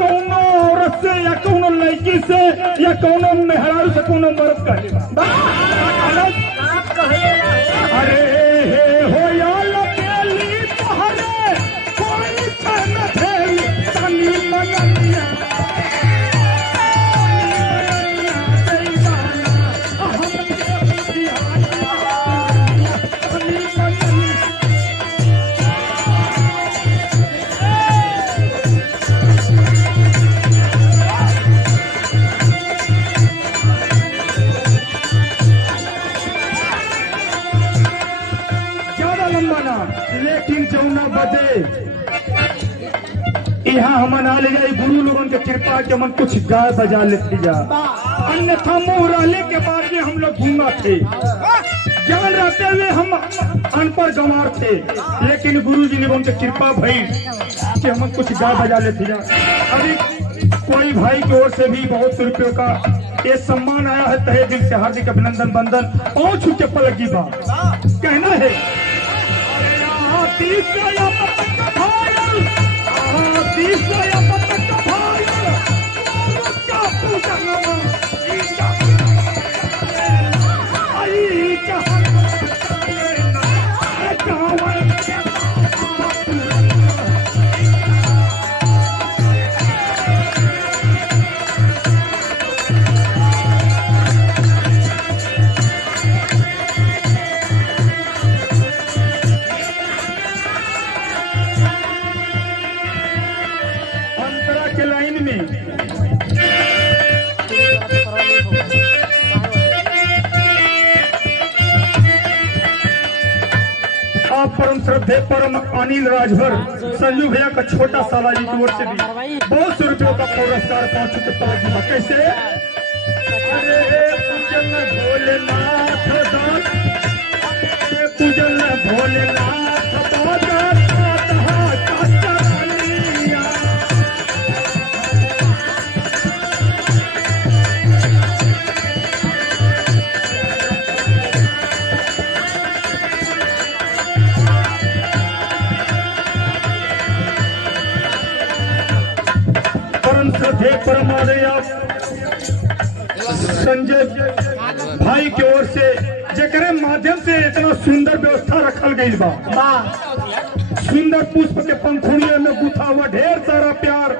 कौनो औरत से या कौनो लड़की से या कौनो मेहरारू से कौनो मर्द कहे अरे हे हो या लकेली तोहरे कोई तन भेली तनी मननिया लेकिन जौना बदे यहाँ हम ना ले जाए गुरु लोगों के कृपा के मन कुछ गाय बजा लेती जा अन्यथा मुंह रहने के बाद में हम लोग घूमा थे ज्ञान रहते हुए हम अनपढ़ गंवार थे लेकिन गुरु जी ने उनके कृपा भई कि हम कुछ गाय बजा लेते जा। अभी कोई भाई की ओर से भी बहुत रुपयों का ये सम्मान आया है तहे दिल से हार्दिक अभिनंदन बंदन पहुंच चुके पलक की बात कहना है परम श्रद्धे परम अनिल राजभर संजू भैया का छोटा साला जी की ओर से भी बहुत सौ रुपयों का पुरस्कार पहुंच चुके पलक कैसे पूजन भोलेनाथ पूजन भोलेनाथ संजय भाई की ओर से जेकरे माध्यम से इतना सुंदर व्यवस्था रखल गई बा सुंदर पुष्प के पंखुड़ियों में गुथा हुआ ढेर सारा प्यार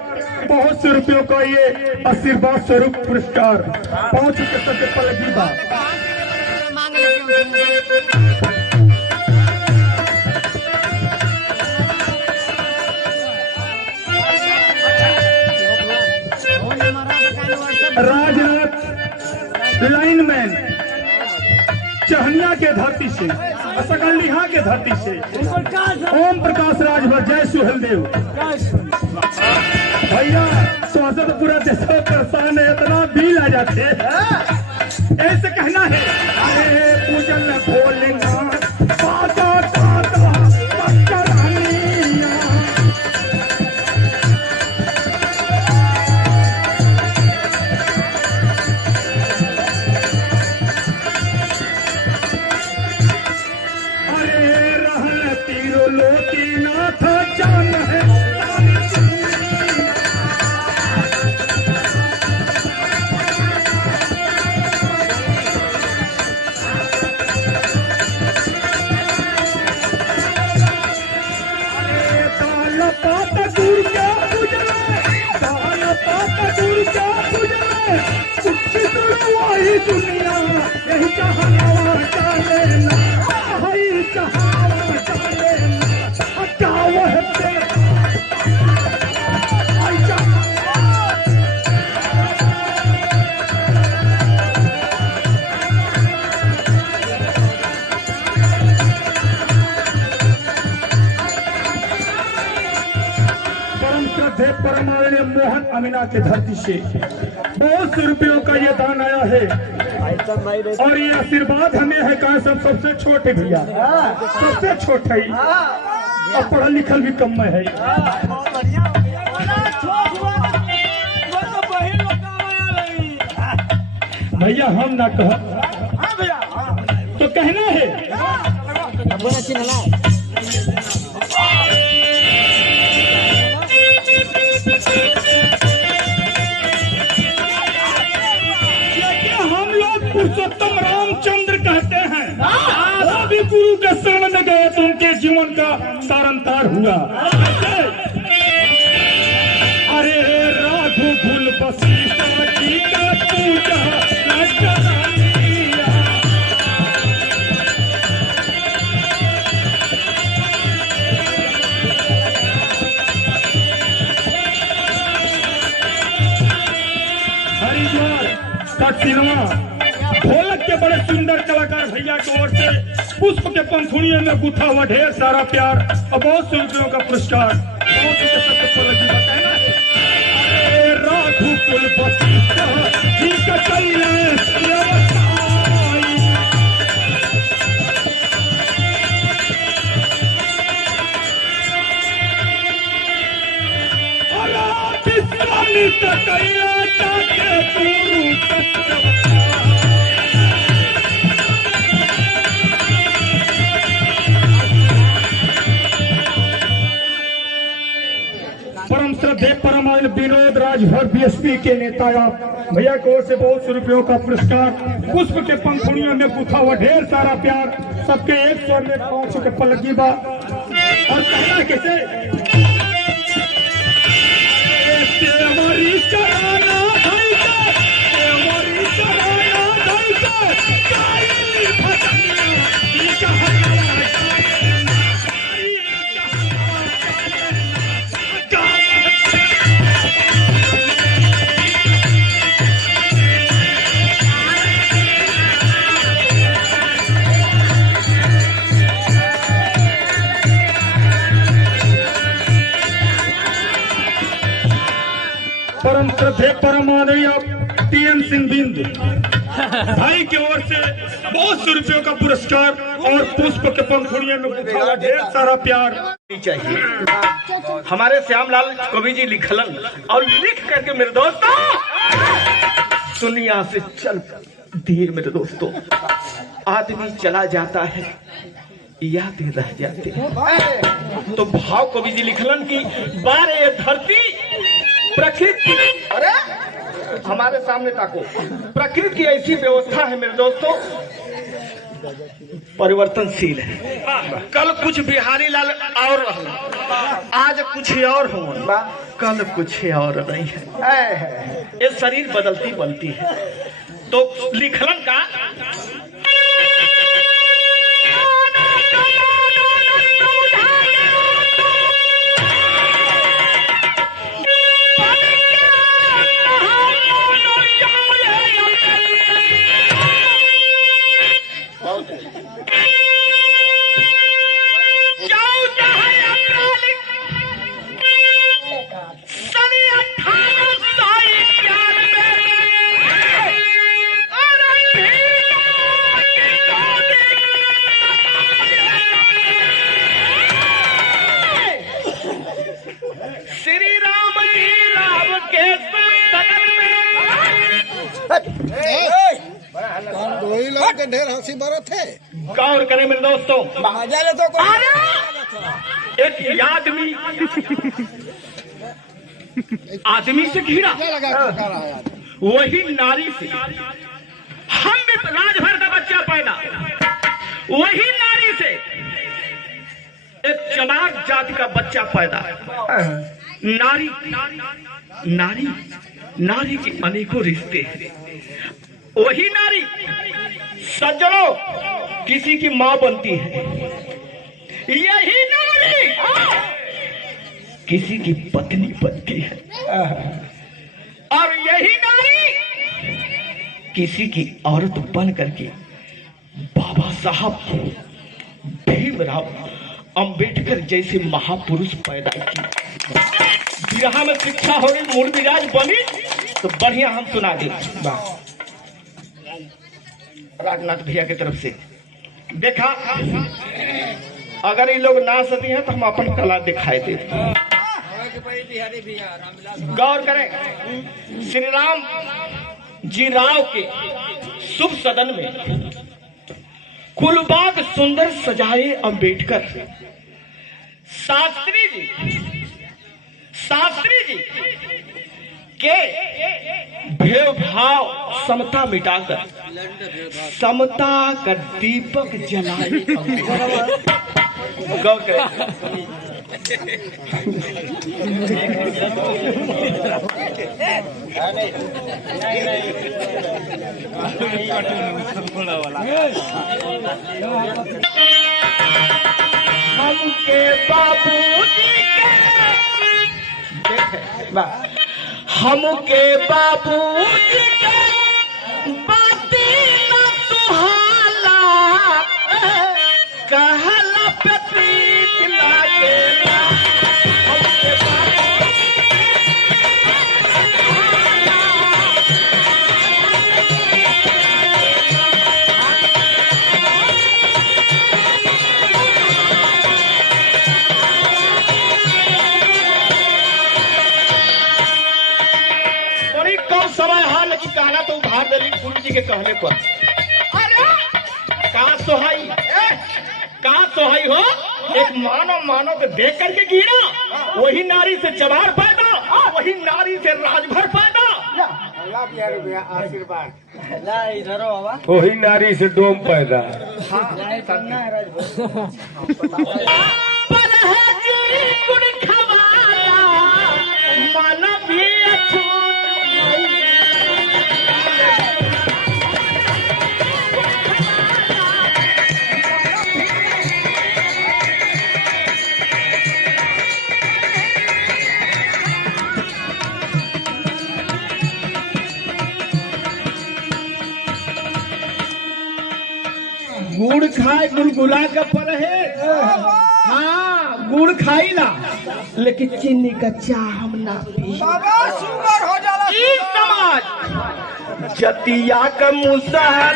बहुत से रुपयों का ये आशीर्वाद स्वरूप पुरस्कार पहुंच चुके सबके पलक बा। राजनाथ लाइनमैन चहनिया के धरती से सकलिहा के धरती से ओम प्रकाश राजभर जय सुहेलदेव भैया स्वागत पूरा देश परेशान है इतना बिल आ जाते ऐसे कहना है अरे पूजन भोलेनाथ दुनिया यही चाहना चाहना यही चाहना चाहना क्या वह परम श्रद्धे परमाणु मोहन अमीना के धरती से बहुत से रुपयों का ये दान आया है और ये आशीर्वाद हमें है कहा सबसे छोटे भैया सबसे छोटे और पढ़ा लिखल भी कम में है भैया हम ना कह तो कहना है गुरु के शरण में गए तो उनके जीवन का तारनतार हुआ। अरे राघुकुल वशिष्ठ जी का पूजा न कराइया। हरिद्वार का सिनेमा ढोलक के बड़े सुंदर कलाकार भैया की ओर से पुष्प के पंखुड़ियों में गुथा हुआ ढेर सारा प्यार और बहुत से रुपयों का पुरस्कार। राघुकुल वशिष्ठ जी का कैलाश व्यवसायी। विश्वामित्र कैलाश के गुरु परम श्रद्धेय परमानंद विनोद राजभर बीएसपी के नेता भैया की ओर से बहुत से रुपयों का पुरस्कार। पुष्प के पंखुड़ियों में गुथा हुआ ढेर सारा प्यार, सबके एक स्वर में 500 के पलकी बा। और कहना कैसे परम श्रद्धेय परमाननीय टीएम सिंह बिंद भाई की ओर से बहुत से रुपयों का पुरस्कार और पुष्प के पंखुड़ियों में ढेर सारा प्यार चाहिए। हमारे श्यामलाल कवि जी लिखलन और लिख करके मेरे दोस्तों दुनिया से चल दिए। मेरे दोस्तों आदमी चला जाता है, यादें रह जाती हैं। तो भाव कवि जी लिखलन की बारे धरती प्रकृति, अरे हमारे सामने ताको, प्रकृति की ऐसी व्यवस्था है मेरे दोस्तों, परिवर्तनशील है। कल कुछ बिहारी लाल और आज कुछ और हो, कल कुछ और नहीं है। ये शरीर बदलती बनती है। तो लिखलन का ढेर हंसी बरत है। गौर करें मेरे दोस्तों, तो एक आदमी से घिरा, वही नारी से। हम भी राजभर का बच्चा पैदा, वही नारी से एक चमार जाति का बच्चा पैदा। नारी नारी नारी के अनेकों रिश्ते हैं। वही नारी सज्जनों किसी की माँ बनती है, यही नारी किसी की पत्नी बनती है, और यही नारी किसी की औरत बन करके बाबा साहब भीमराव अंबेडकर जैसे महापुरुष पैदा की। बिरहा में शिक्षा हो रही, मूल मिजाज बनी तो बढ़िया हम सुना दे। राजनाथ भैया की तरफ से देखा, अगर ये लोग ना सती हैं तो हम अपन कला दिखाई दे। गौर करें, श्री राम जी राव के शुभ सदन में कुलबाग सुंदर सजाए अंबेडकर। शास्त्री जी के भेदभाव समता मिटाकर समता का दीपक जलाए गौ करे। हमके बाबूजी के हमके बाबूजी के बाती न सुहाला कहला पे प्रीत लागेला। हमके बड़ी कम समय हाल की कहना तो उभार दली गुरु जी के कहने पर। अरे कहाँ सोहाई कहाँ सोहाई हो? एक मानव के देख करके गिरा, वही नारी से चबार पैदा, वही नारी से राजभर पैदा। आशीर्वाद वही नारी से डोम पैदा। गुड़ खाए गुलगुला का पर है। हाँ गुड़ खाई ला, लेकिन चीनी का चाह हम ना पी। सुगर हो जाला। इस समाज जतिया का मुसहर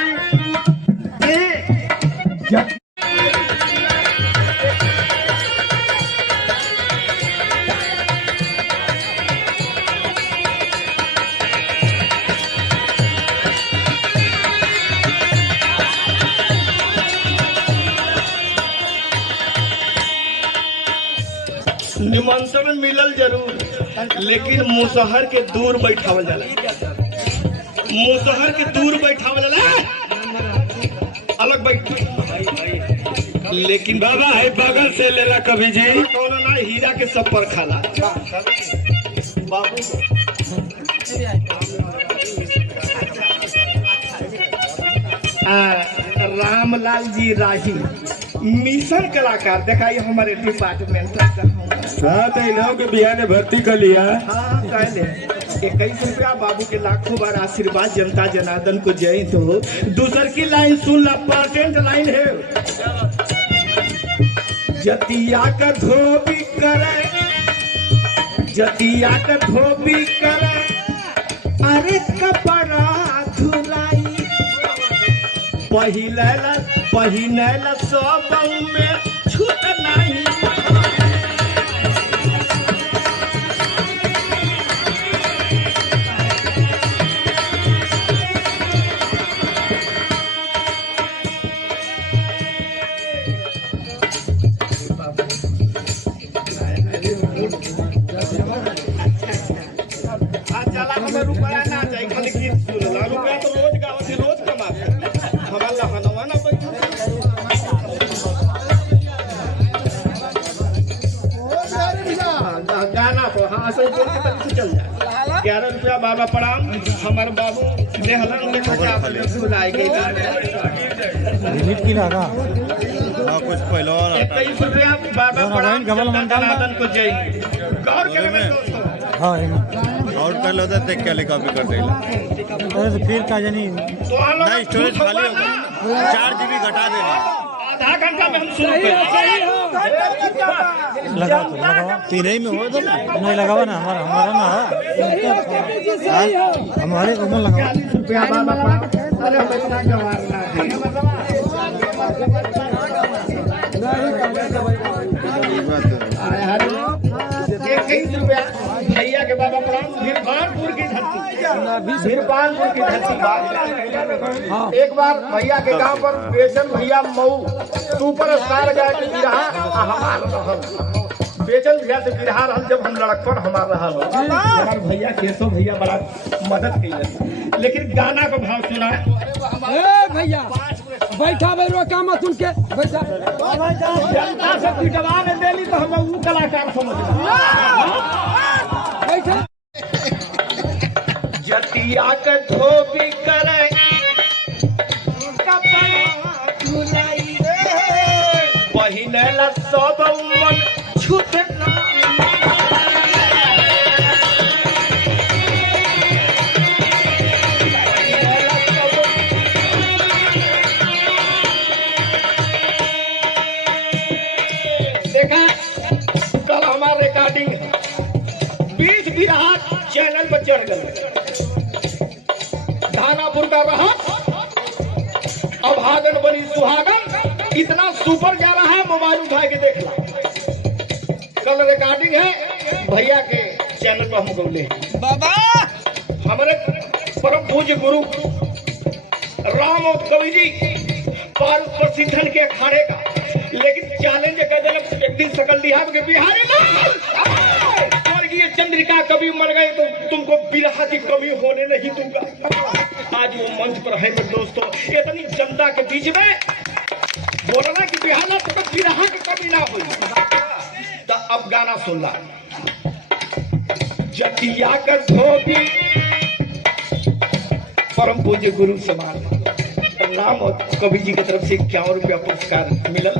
निमंत्रण मिलल जरूर, लेकिन मुसहर के दूर बैठावल जाला। मुसहर के दूर बैठावल जाला, अलग बैठ। लेकिन बाबा है बगल से लेला कभी जी कौन ना हीरा के सब पर खाला। बाबू रामलाल जी राही मिशन कलाकार दिखाई हमारे डिपार्टमेंट। हाँ तो इन्हों के बिहार ने भर्ती कर लिया। हाँ कहले 21 रुपया बाबू के लाखों बार आशीर्वाद जनता जनार्दन को जय तो। दूसर की लाइन सुन ला, परसेंट लाइन है। जतिया का धोबी करे, जतिया का धोबी करे, अरे कपड़ा धुलाई पहिनेला सब में छूट नहीं। चला हमें रुपया ना चाहिए, खाली गीत सुन ला। रुपया तो रोज गाँव से रोज कमाते हमारा हनवा ना बैठा। गाना तो हाँ सही बोल के चल जाए। 11 रुपया बाबा प्रणाम। हमारे बाबू देहलन लेकर के आप सुनाए गए कुछ पहलवान 21 रुपया बाबा प्रणाम जनार्दन को जय। गौर करे में दोस्तों और कर लो देख के ले कॉपी कर देला। तो फिर का जानी तो हम लोग नहीं स्टोरेज खाली होगा, 4 GB घटा देना। आधा घंटा में हम शुरू करें। लगाओ तो लगाओ, तीन ही में हो तो नहीं लगाओ ना, हमारा ना हमारे को लगाओ। 40 रुपया बाबा प्रणाम। अरे बच्चा गवार ना दे। 21 रुपया भैया के बाबा प्रणाम। भीरपानपुर की धरती, भीरपानपुर की धरती। एक बार भैया के गांव पर बेसन भैया मऊ सुपर स्टार गायक रहा। बेचन भैया से बिरहा रहल जब हम लड़कपन हमार रहल हो हमार भैया केशव भैया बड़ा मदद कइले लेकिन गाना का भाव सुना भैया बैठा बैठो काम सुन के बैठा जनता से पिटवा में देली तो हम ऊ कलाकार समझ बैठा जतिया के धोबी करे पहिने ला सब मन छूट देखा कल हमारा रिकॉर्डिंग 20 बिरहा चैनल पर चढ़ गए दानापुर का रहा अभागन बनी सुहागन इतना सुपर जा रहा है मोबाइल उठा के देख ला कल रिकॉर्डिंग है भैया के चैनल पर हम गौले बाबा हमारे परम पूज्य गुरु राम और कवि जी प्रसिद्धन के अखाड़े का लेकिन चैलेंज कर देना एक दिन सकल बिहार के बिहारी स्वर्गीय चंद्रिका कभी मर गए तो तुमको बिरहा की कमी होने नहीं दूंगा आज वो मंच पर है मेरे दोस्तों इतनी जनता के बीच में बोलना कि बिहाना तो बिरहा की कमी ना हुई तो अब गाना सुनना जतिया कर धोबी परम पूज्य गुरु समान राम और कवि जी की तरफ से 51 रुपया पुरस्कार मिलल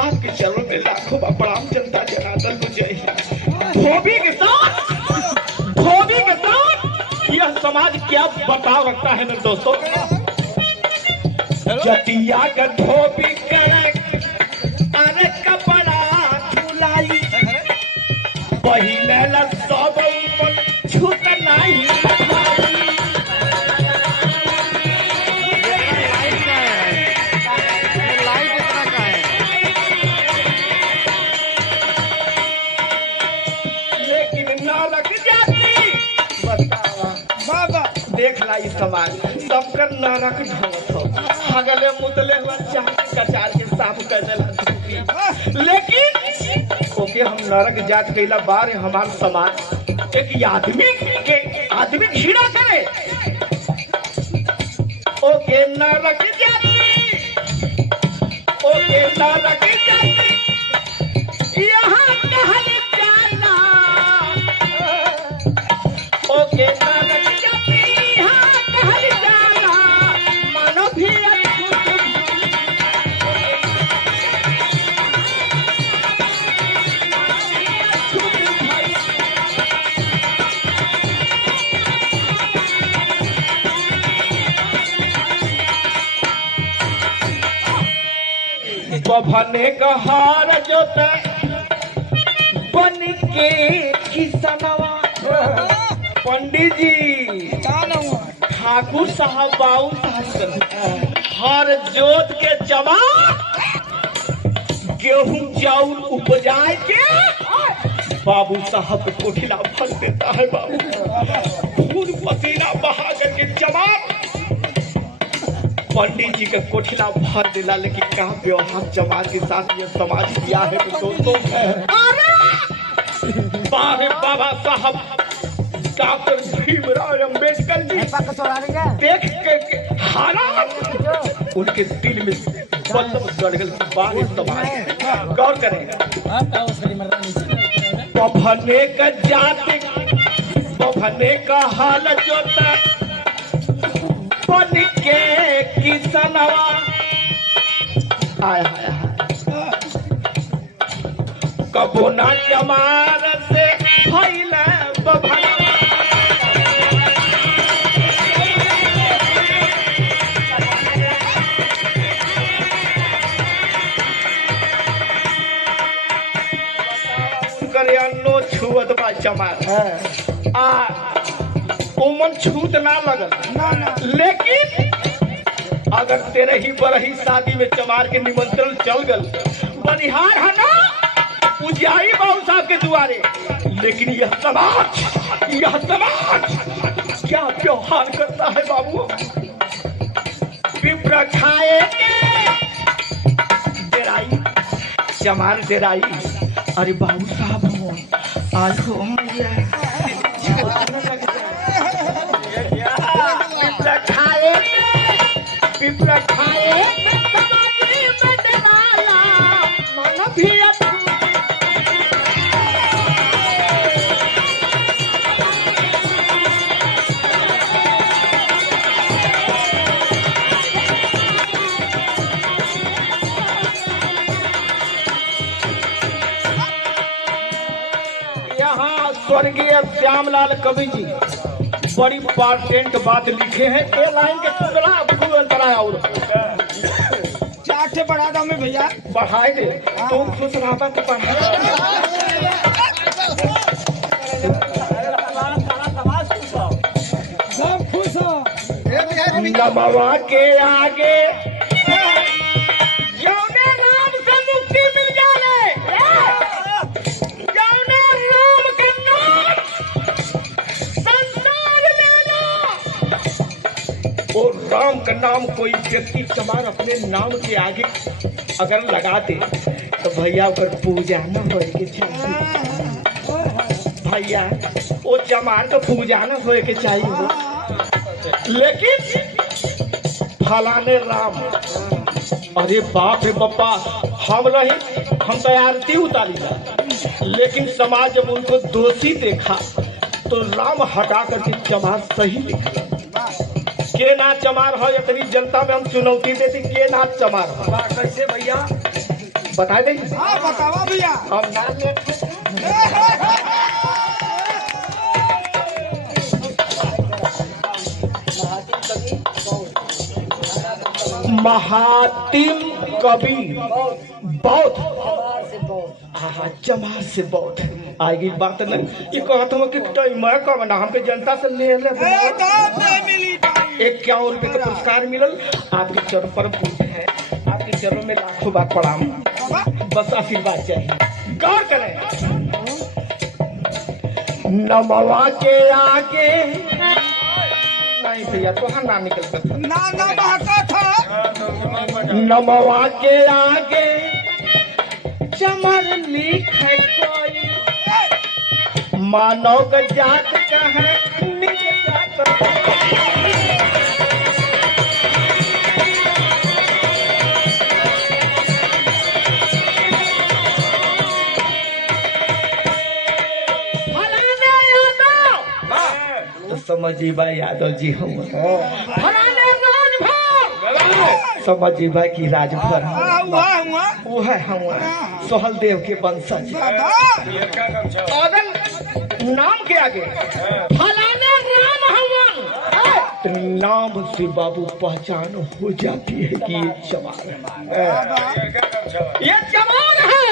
आपके चरणों में लाखों प्रणाम जनता जनार्दन को जय धोबी के साथ यह समाज क्या बर्ताव रखता है मेरे दोस्तों जतिया का धोबी करे अरे कपड़ा धुलाई पहिने ला सब छूट नहीं देख ला इस समाज सबकर नरक ढंगत हो हगले मुतले हुआ चाक कचार के साफ कर देला लेकिन ओके हम नरक जात कैला बार हमार समाज एक आदमी घृणा करे ओके नरक जाती ओके नरक जाती यहाँ कहल जाना ओके नरक बभने का हार जोता बन के किसनवा पंडित जी ठाकुर साहब बाबू साहब हर जोत के जमा गेहूं चाउल उपजाए के बाबू साहब को कोठिला भर देता है बाबू खून पसीना बहा करके जमा पंडित जी का कोठिला भर दिला लेकिन कहा व्यवहार समाज के साथ ये समाज किया है तो दोस्तों बाबा साहब डॉक्टर भीमराव अम्बेडकर जी देख के हालात उनके दिल में बल्लम गड़गल की बाहर समाज गौर करेगा बभने का जाति बभने का हालत जोता बन के किसनवा आया कबो ना जमार से फैले बभना करे अन्नो छुअत बा चमार उमन छूत ना लगल लेकिन अगर तेरे ही बरही शादी में चमार के निमंत्रण चल गल बनिहार है ना उजाई बाबू साहब के दुआरे लेकिन यह समाज क्या व्यवहार करता है बाबू विप्र खाए डेराई चमार डेराई अरे बाबू साहब हो आज हो मैया पिपरा खाए पिपरा खाए समाधि में डराया मन भी स्वर्गीय श्यामलाल कवि जी बड़ी इंपॉर्टेंट बात लिखे हैं। ये लाइन के टुकड़ा अंतरा और चार से बढ़ा दो मैं भैया बढ़ाए दे तो खुश रहा तो सब खुश हो नमवा के आगे जौने नाम से मुक्ति मिल जाए जौने नाम के नाम संसार लेना और राम का नाम कोई व्यक्ति समान अपने नाम के आगे अगर लगा दे तो भैया अगर पूजा न हो के चाहिए भैया वो चमार का पूजा न हो के चाहिए लेकिन फलाने राम अरे बाप रे बप्पा हम रही हम तो आरती उतारी लेकिन समाज जब उनको दोषी देखा तो राम हटा करके चमार सही लिखा के ना चमार हो इतनी जनता में हम चुनौती देती के ना चमार हो कैसे भैया बता देंगे बतावा भैया हम नाम ले महातिम कवि बौद्ध हाँ चमार से बौद्ध आगे बात नहीं ये कहता हूँ कि मैं कब ना हमके जनता से ले एक 51 रुपये का पुरस्कार मिलल आपके चरण पर पूजे है आपके चरणों में लाखों बार प्रणाम बस आशीर्वाद चाहिए गौर करें नमवा के आगे नहीं भैया तो हम ना निकल सकता ना बहका था नमवा के आगे चमर लिखे कोई मानव जात का है निज जात समझी भाई यादव जी हम समझी भाई की राजभर वो है हम सोहल देव के वंशज नाम के आगे फलाने राम हवन नाम से बाबू पहचान हो जाती है कि ये चमार है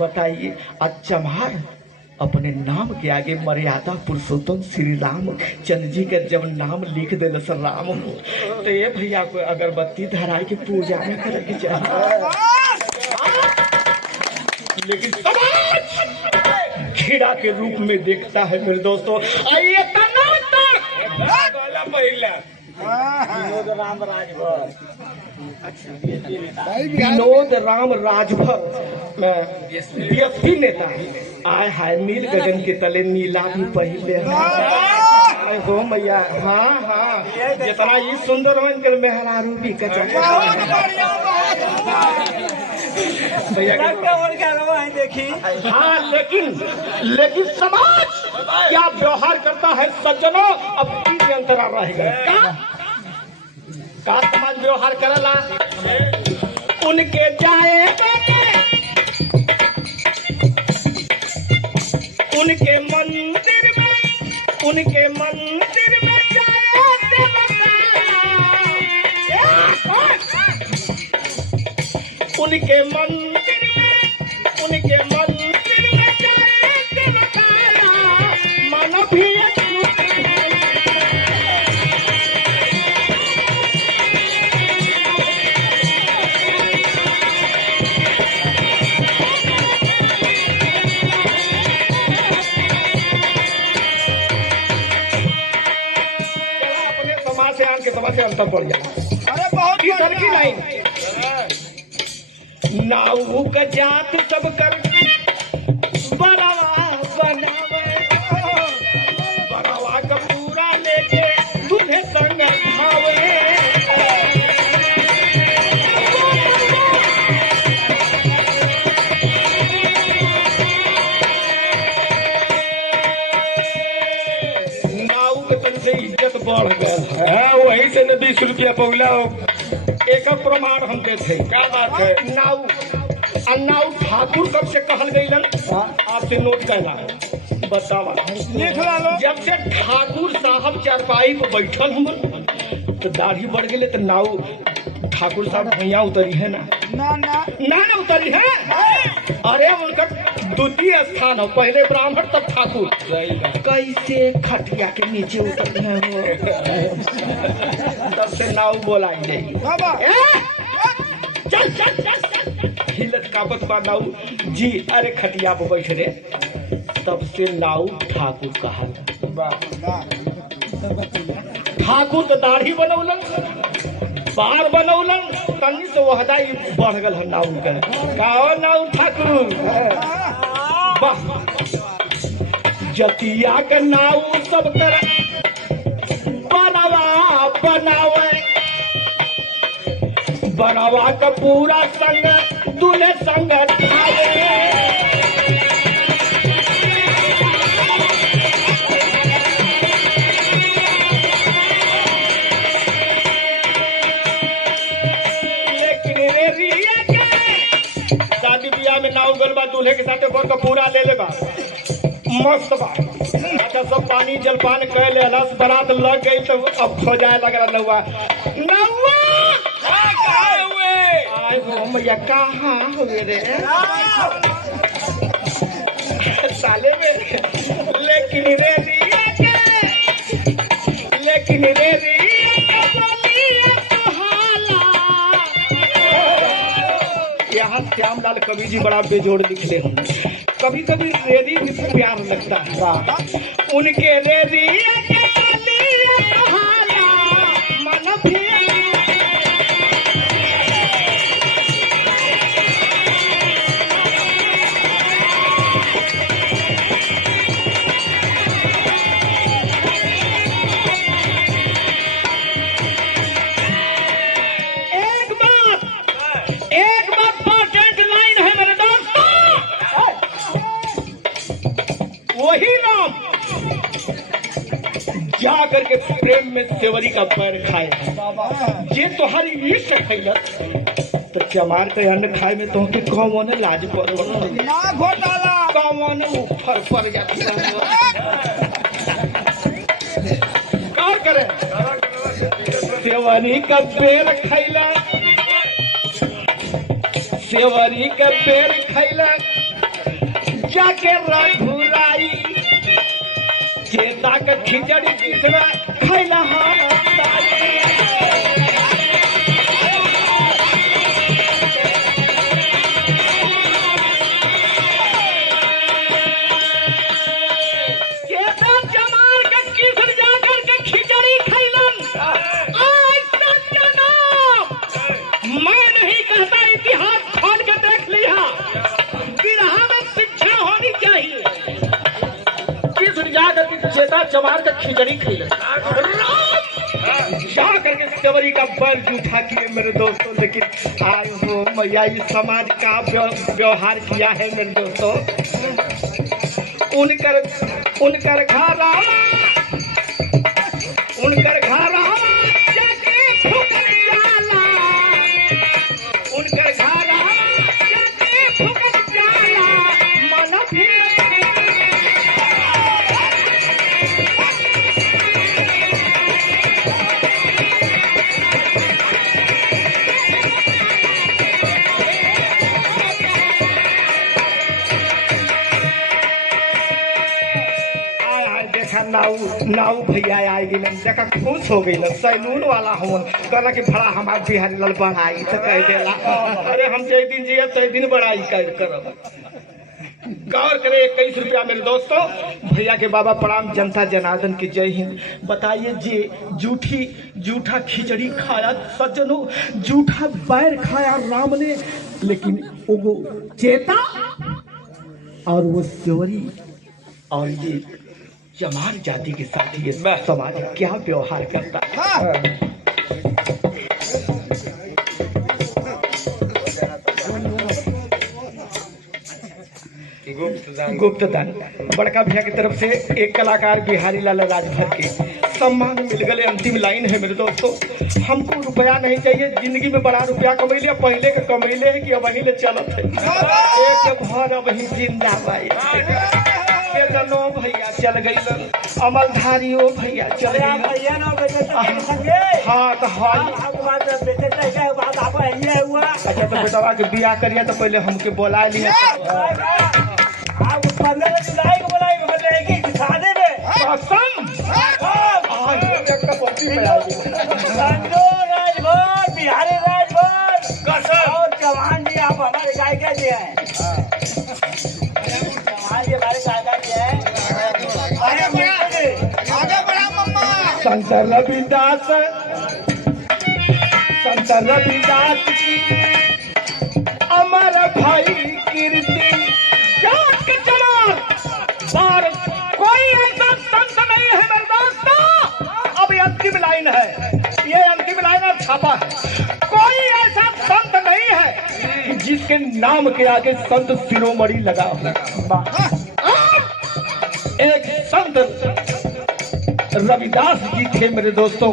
बताइए आज चमार अपने नाम के आगे मर्यादा पुरुषोत्तम श्री राम चंद्र जी का जब नाम लिख देना सर राम हो तो ये भैया को अगरबत्ती धराई के पूजा में करे के चाहिए लेकिन समाज खीड़ा के रूप में देखता है मेरे दोस्तों आइए विनोद राम राजभर बीएसपी नेता आय हाय नील गगन के तले नीला भी पहले हो मैया हाँ हाँ जितना ये सुंदर हो इनके मेहरारू भी कचा देखी हाँ लेकिन समाज क्या व्यवहार करता है सज्जनों अब की अंतरा रहेगा का समाज व्यवहार करला उनके जाए उनके मंदिर में जाए उनके मंदिर में जाए मन भी से अंतर पड़ जाए अरे बहुत इधर की लाइन नाऊ का जात सब कर बरावा बनावे बरावा का पूरा लेके तुझे संग खावे नाव के तन से इज्जत बढ़ गया है वहीं से न 20 रुपया पौला एक प्रमाण हम देते क्या बात है नाव अन्नाऊ ठाकुर कब से कहल गई आपसे नोट करना बतावा लिख लो जब से ठाकुर साहब चारपाई पर बैठल हम तो दाढ़ी बढ़ गई तो नाऊ ठाकुर साहब भैया उतरी है ना उतरी है अरे उनका द्वितीय स्थान हो पहले ब्राह्मण तब ठाकुर कैसे खटिया के नीचे उतरते हैं तब से नाऊ बोलाई चल चल चल हिलत कापत बा नाऊ जी अरे खटिया पर बैठ रे तब से नाऊ ठाकुर कहा ठाकुर तो दाढ़ी बनौलन बार बनौलन तनी से वहदा बढ़ गल हम नाऊ के कहो नाऊ ठाकुर वाह जतिया के नाऊ सब कर बनावा बनावे बनावा का पूरा संग दूल्हे संग ठावे लेकिन रे रिया के शादी ब्याह में नाव गलबा दूल्हे के साथ घर का पूरा ले लेबा मस्त बा अच्छा सब पानी जलपान कर ले रस बारात लग गई तो अब खो जाए लग रहा नौवा मैया कहाँ हुए रे साले में लेकिन रे यहाँ श्यामलाल कवि जी बड़ा बेजोड़ लिखते हैं कभी कभी रेडी भी प्यार लगता है उनके रेडी मन भी वही नाम जा करके प्रेम में सेवरी का पैर खाए ये तुम्हारी इष्ट खैलत तो चमार के अन्न खाए में तो कौन लाज पर ना घोटाला कौन ऊपर पर जाता क्या करे सेवरी का पेड़ खैला सेवरी का पेड़ खैला जाके रघुराई चेता का खिचड़ी तीसरा खैला चेता जमाल का किसर जाकर के खिचड़ी खैलन मैं नहीं कहता इतिहास खोल के देख लिया चेता चमार का खिचड़ी खैले जा करके सेवरी का बैल जूठा किए मेरे दोस्तों लेकिन आए हो मैया इस समाज का व्यवहार किया है मेरे दोस्तों उनकर घर जाके फुकन जाला उनकर घर जाके फुकन जाला मन भी नाऊ भैया आई गई देखा खुश हो गई सैलून वाला हो कहना कि भड़ा हमारे बिहारी लाल बढ़ाई तो कह देला अरे हम जे दिन जिए तो दिन बढ़ाई कर गौर करे 21 रुपया मेरे दोस्तों भैया के बाबा प्रणाम जनता जनार्दन की जय हिंद बताइए जी जूठा खिचड़ी खाया सज्जनों जूठा बैर खाया राम ने लेकिन वो चेता और वो सेवरी और ये चमार जाति के साथ ये समाज क्या व्यवहार करता है। गुप्तदान बड़का भैया की तरफ से एक कलाकार बिहारी लाल राजभर के सम्मान मिल गए। अंतिम लाइन है मेरे दोस्तों, हमको रुपया नहीं चाहिए, जिंदगी में बड़ा रुपया कमैले, पहले के कमैले है कि अब वहीं ले चलत है एक भर अब ही जिंदा भाई नो भैया चल गई, अमलधारी ओ भैया चल गई। हाँ तो अच्छा तो बेटवा के बियाह करिए तो पहले हमके बोला लिया। 15 जुलाई को बोलाई शादी में राजभर बिहारी राजभर और चौहान जी आप हमारे गायिका जी हैं। चौहान जी हमारे गायिका जी हैं। संत रविदास की अमर भाई कीर्ति जात जमाल बार कोई ऐसा संत नहीं है मेरे दोस्तों। अब ये अंतिम लाइन है, ये अंतिम लाइन अब छापा है। कोई ऐसा संत नहीं है कि जिसके नाम के आगे संत शिरोमणि लगा हो। एक संत रविदास जी थे मेरे दोस्तों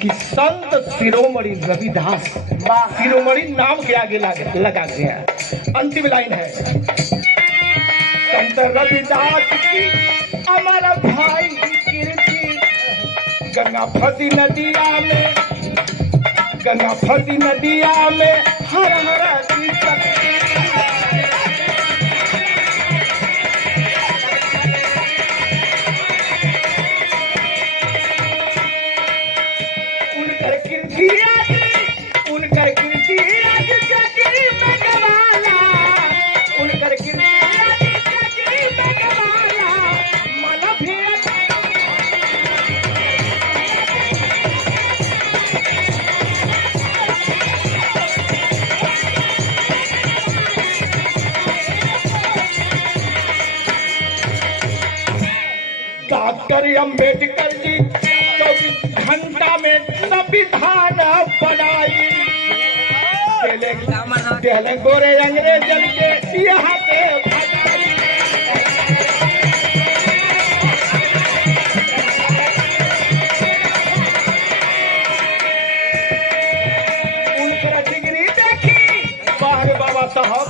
कि संत शिरोमणि रविदास, शिरोमणि नाम के आगे लगा गया। अंतिम लाइन है, संत रविदास की अमर भाई कीर्ति गंगा फसी नदिया में, गंगा फसी नदिया में हर हर की शक्ति। उनकर कीर्ति आज जगी में गवाला, उनकर कीर्ति आज जगी में गवाला। मन भी डॉक्टर अम्बेडकर जी 24 घंटा में संविधान बनाई, पहले गोरे अंग्रेजन के यहाँ से भगाई। उनका डिग्री देखी बाहर बाबा साहब,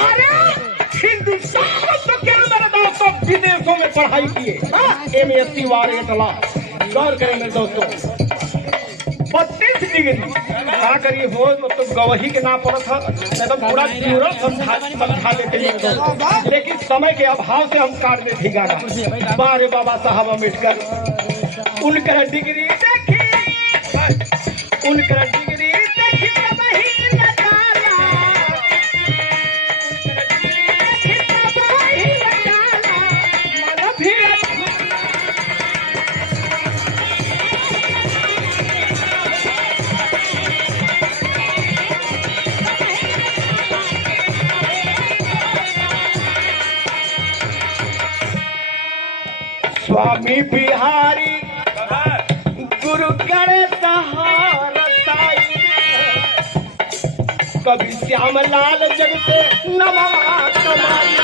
अरे हिंदुस्तान तो क्या मेरे दोस्तों विदेशों में पढ़ाई किए, MSc वाले चला। गौर करें मेरे दोस्तों, 32 डिग्री क्या करिए हो तो गवाही के नाम पड़ा था, नहीं तो पूरा पूरा समझा लेते हैं। लेकिन समय के अभाव से हम काट देते गाना। बारे बाबा साहब अम्बेडकर, उनका डिग्री देखी, उनका डिग्री देखी वही नजारा, वही नजारा। मन भी स्वामी बिहारी गुरु गणेश सहारसाई, कभी श्यामलाल जग से नमः कमाई।